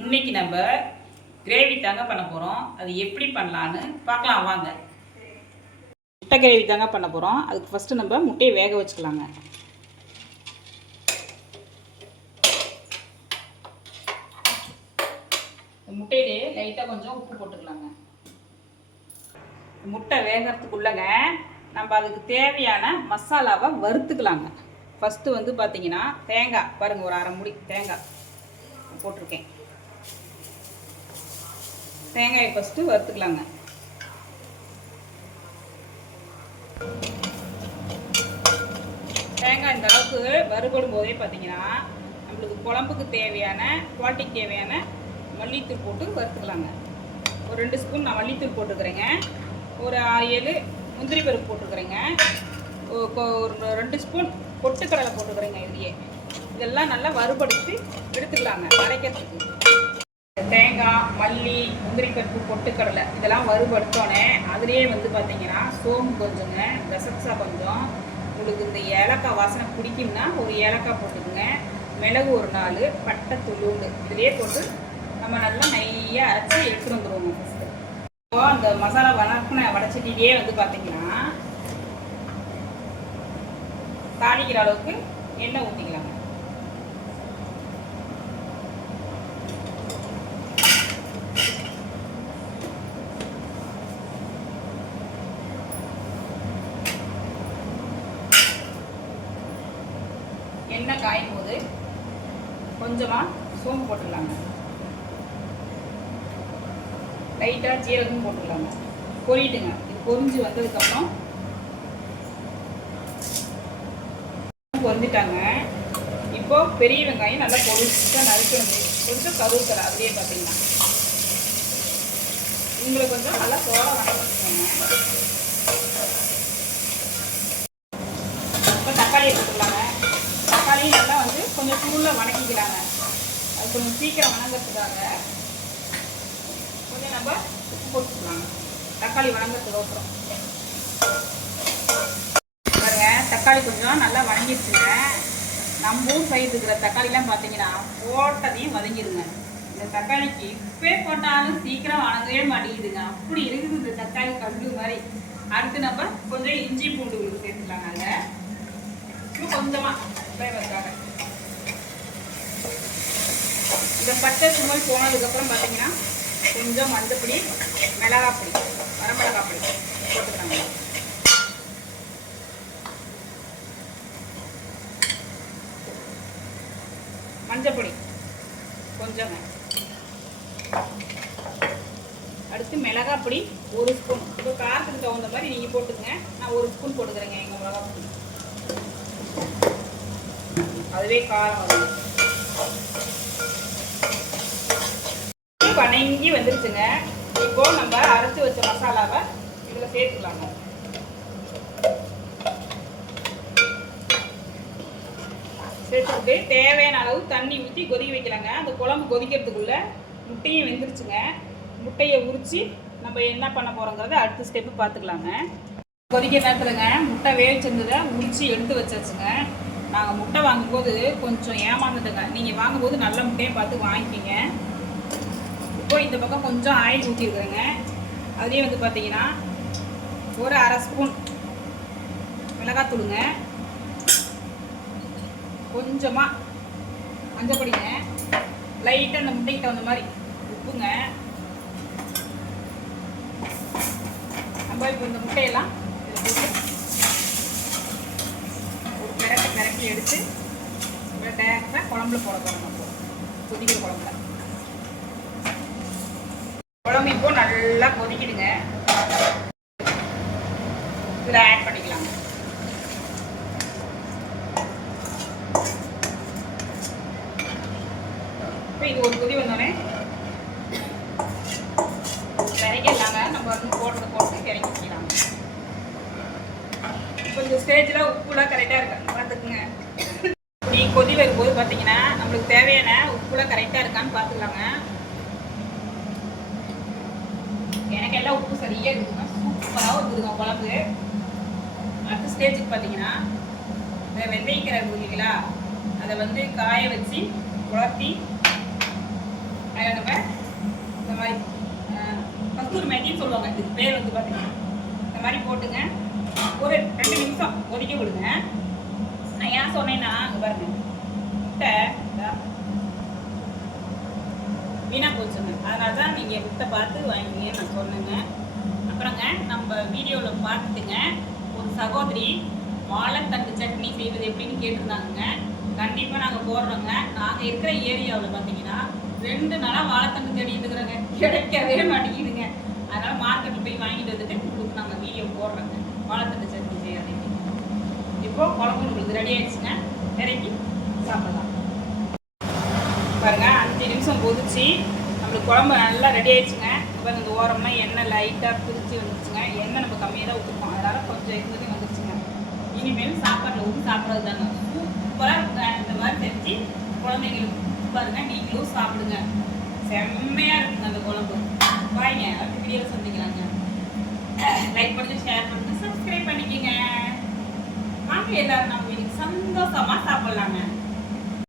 இன்னைக்கு நம்ம கிரேவி தாங்க பண்ண போகிறோம். அது எப்படி பண்ணலான்னு பார்க்கலாம் வாங்க. முட்டை கிரேவி தாங்க பண்ண போகிறோம். அதுக்கு ஃபஸ்ட்டு நம்ம முட்டையை வேக வச்சுக்கலாங்க. முட்டையிலே லைட்டாக கொஞ்சம் உப்பு போட்டுக்கலாங்க. முட்டை வேகிறதுக்குள்ளங்க நம்ம அதுக்கு தேவையான மசாலாவை வறுத்துக்கலாங்க. ஃபஸ்ட்டு வந்து பார்த்திங்கன்னா தேங்காய் பாருங்கள், ஒரு அரை மூடி தேங்காய் போட்டிருக்கேன். தேங்காயை ஃபஸ்ட்டு வறுத்துக்கலாங்க. தேங்காய் இந்த அளவுக்கு வறுபடும் போதே பார்த்தீங்கன்னா நம்மளுக்கு குழம்புக்கு தேவையான குவாலிட்டிக்கு தேவையான மல்லித்தூள் போட்டு வறுத்துக்கலாங்க. ஒரு 2 ஸ்பூன் நான் மல்லித்தூள் போட்டுக்கிறேங்க. ஒரு 6-7 முந்திரி பருப்பு போட்டுக்கிறேங்க. ஒரு 2 ஸ்பூன் பொட்டுக்கடலை போட்டுக்கிறேங்க. இதெல்லாம் நல்லா வறுபடுத்தி எடுத்துக்கலாங்க அரைக்கிறதுக்கு. தேங்காய், மல்லி, முந்திரி பருப்பு, பொட்டுக்கடலை இதெல்லாம் வறுபடுத்தோன்னே அதுலேயே வந்து பார்த்தீங்கன்னா சோம்பு கொஞ்சங்க, கசகசா கொஞ்சம், உங்களுக்கு இந்த ஏலக்காய் வாசனை பிடிக்கும்னா ஒரு ஏலக்காய் போட்டுக்குங்க, மிளகு ஒரு 4, பட்டை துளுண்டு இதிலே போட்டு நம்ம நல்லா நையாக அரைச்சி எடுத்துகிட்டு வந்துடுவோங்க. ஃபஸ்ட்டு இப்போ அந்த மசாலா வடச்சட்டிலேயே வந்து பார்த்தீங்கன்னா தாளிக்கிற அளவுக்கு எண்ணெய் ஊற்றிக்கலாங்க. எண்ணெய் காயும் போது கொஞ்சமாக சோம்பு போட்டுக்கலாங்க, லைட்டாக ஜீரகம் போட்டுக்கலாங்க. பொரிட்டுங்க. இது பொரிஞ்சு வந்ததுக்கப்புறம் பொரிஞ்சிட்டாங்க. இப்போது பெரிய வெங்காயம் நல்லா பொரிச்சாக நறுக்கணும். கொஞ்சம் கருவேப்பிலை அதுலேயே பார்த்தீங்கன்னா உங்களுக்கு கொஞ்சம் நல்லா சோள வணக்கிக்கோங்க. இப்போ தக்காளியை போட்டுக்கலாங்க. தக்காளியும் நல்லா வந்து கொஞ்சம் தூளில் வணக்கிக்கலாங்க. அது கொஞ்சம் சீக்கிரம் வணங்கிறதுக்காக கொஞ்சம் நம்ம உப்பு போட்டுக்கலாங்க. தக்காளி வணங்கிறதுக்கு அப்புறம் பாருங்க, தக்காளி கொஞ்சம் நல்லா வணங்கிடுச்சுங்க. நம்ம ஊர் சைடு இருக்கிற தக்காளிலாம் பார்த்தீங்கன்னா போட்டதையும் வதங்கிடுங்க. இந்த தக்காளிக்கு இப்பே போட்டாலும் சீக்கிரம் வணங்கவே மாட்டேங்குதுங்க. அப்படி இருக்குது இந்த தக்காளி கண்டு மாதிரி. அடுத்து நம்ம கொஞ்சம் இஞ்சி பூண்டு சேர்த்துக்கலாங்க. அதில் இன்னும் கொஞ்சமாக ஃப்ளேவருக்காக இந்த பச்சை சுமல் போனதுக்கப்புறம் பார்த்தீங்கன்னா கொஞ்சம் மஞ்சப்பொடி, மிளகாப்பொடி, வரமிளகாப்பொடி போட்டுக்கலாங்க. மஞ்சப்பொடி கொஞ்சங்க. அடுத்து மிளகாப்பொடி 1 ஸ்பூன். இப்போ காரத்துக்கு தகுந்த மாதிரி நீங்கள் போட்டுக்கங்க. நான் 1 ஸ்பூன் போட்டுக்கிறேங்க. எங்கள் மிளகாப்பொடி அதுவே காரம் வரும். வணங்கி வந்துருச்சுங்க. இப்போ நம்ம அரைச்சி வச்ச மசாலாவை இதில் சேர்த்துக்கலாங்க. சேர்த்துக்கிட்டு தேவையான அளவு தண்ணி ஊற்றி கொதிக்க வைக்கலாங்க. அந்த குழம்பு கொதிக்கிறதுக்குள்ளே முட்டையும் வெந்துருச்சுங்க. முட்டையை உரித்து நம்ம என்ன பண்ண போகிறோங்கிறத அடுத்த ஸ்டெப்பு பார்த்துக்கலாங்க. கொதிக்கிற நேரத்துலங்க முட்டை வேவிச்சிருந்ததை உரித்து எடுத்து வச்சாச்சுங்க. நாங்கள் முட்டை வாங்கும்போது கொஞ்சம் ஏமாந்துட்டோங்க. நீங்கள் வாங்கும்போது நல்ல முட்டையை பார்த்து வாங்கிக்கிங்க. இப்போ இந்த பக்கம் கொஞ்சம் ஆயில் ஊற்றிருக்குறேங்க. அதுலேயே வந்து பார்த்தீங்கன்னா ஒரு 1/2 ஸ்பூன் மிளகாத்தூளுங்க, கொஞ்சமாக மஞ்சப்பொடிங்க, லைட்டாக அந்த முட்டைக்கு தகுந்த மாதிரி உப்புங்க. நம்ம இப்போ இந்த முட்டையெல்லாம் இதில் போட்டு ஒரு மிரட்டி எடுத்து டேரக்டாக குழம்புல போட போகிறோம். நம்ம கொதிக்கிற குழம்புல குழம்பு இப்போ நல்லா கொதிக்கிடுங்க. இதில் ஆட் பண்ணிக்கலாங்க. இப்போ இது ஒரு கொதி வந்தோடனே இறங்கிடலாங்க. நம்ம வந்து போட்டு இறங்கி வச்சுக்கலாம். இப்போ இந்த ஸ்டேஜில் உப்புலாம் கரெக்டாக இருக்கான்னு பார்த்துக்குங்க. இப்படி கொதி வரும்போது பார்த்தீங்கன்னா நம்மளுக்கு தேவையான உப்புலாம் கரெக்டாக இருக்கான்னு பார்த்துக்கலாங்க. எனக்கு எல்லாம் உப்பு சரியாக இருக்குதுங்க. சூப்பராக இருக்குதுங்க குழம்பு. அடுத்த ஸ்டேஜுக்கு பார்த்தீங்கன்னா இந்த வெந்தயக்கீரை இருக்கு இல்லைங்களா, அதை வந்து காய வச்சு உலர்த்தி சொல்லுவாங்க. இதுக்கு பேர் வந்து பார்த்தீங்கன்னா இந்த மாதிரி போட்டுங்க. ஒரு 2 நிமிஷம் கொதிக்க விடுங்க. நான் ஏன் சொன்னேன்னா அங்கே பாருங்க முட்டை வீணாக போச்சுங்க. அதனால தான் நீங்கள் முட்டை பார்த்து வாங்கிங்க நான் சொன்னேங்க. அப்புறங்க நம்ம வீடியோவில் பார்த்துட்டுங்க ஒரு சகோதரி வாழைத்தண்டு சட்னி செய்வது எப்படின்னு கேட்டிருந்தாங்க. கண்டிப்பாக நாங்கள் போடுறோங்க. நாங்கள் இருக்கிற ஏரியாவில் பார்த்தீங்கன்னா 2 நாளாக வாழைத்தண்டு தேடிட்டு இருக்கிறோங்க. கிடைக்கவே மாட்டேங்குதுங்க. அதனால் மார்க்கெட்டில் போய் வாங்கிட்டு வந்துட்டு உங்களுக்கு நாங்கள் வீடியோ போடுறோங்க. வாழைத்தண்டு சட்னி செய்யறது இப்போது குழம்பு உங்களுக்கு ரெடி ஆயிடுச்சுங்க. இறக்கி சாப்பிடலாம். பாருங்க 5 நிமிஷம் கொதிச்சு நம்மளுக்கு குழம்பு நல்லா ரெடி ஆயிடுச்சுங்க. இப்போ இந்த ஓரம்னா எண்ணெய் லைட்டாக பிரித்து வந்துருச்சுங்க. எண்ணெய் நம்ம கம்மியாக தான் ஊற்றிருக்கோம். அதனால் கொஞ்சம் இருந்தது வந்துருச்சுங்க. இனிமேல் சாப்பாட்டில் ஊற்றி சாப்பிட்றது தாங்க. சூப்பராக இருக்குங்க. இந்த மாதிரி செஞ்சு குழந்தைங்களுக்கு பாருங்க, நீங்களும் சாப்பிடுங்க. செம்மையாக இருக்குங்க அந்த குழம்பு. வாங்க அடுத்த வீடியோவில் சந்திக்கலாங்க. லைக் பண்ணுங்க, ஷேர் பண்ணுங்க, சப்ஸ்கிரைப் பண்ணிக்கோங்க. வாங்க எல்லாரும் நம்ம வீட்டுக்கு சந்தோஷமாக சாப்பிட்லாங்க.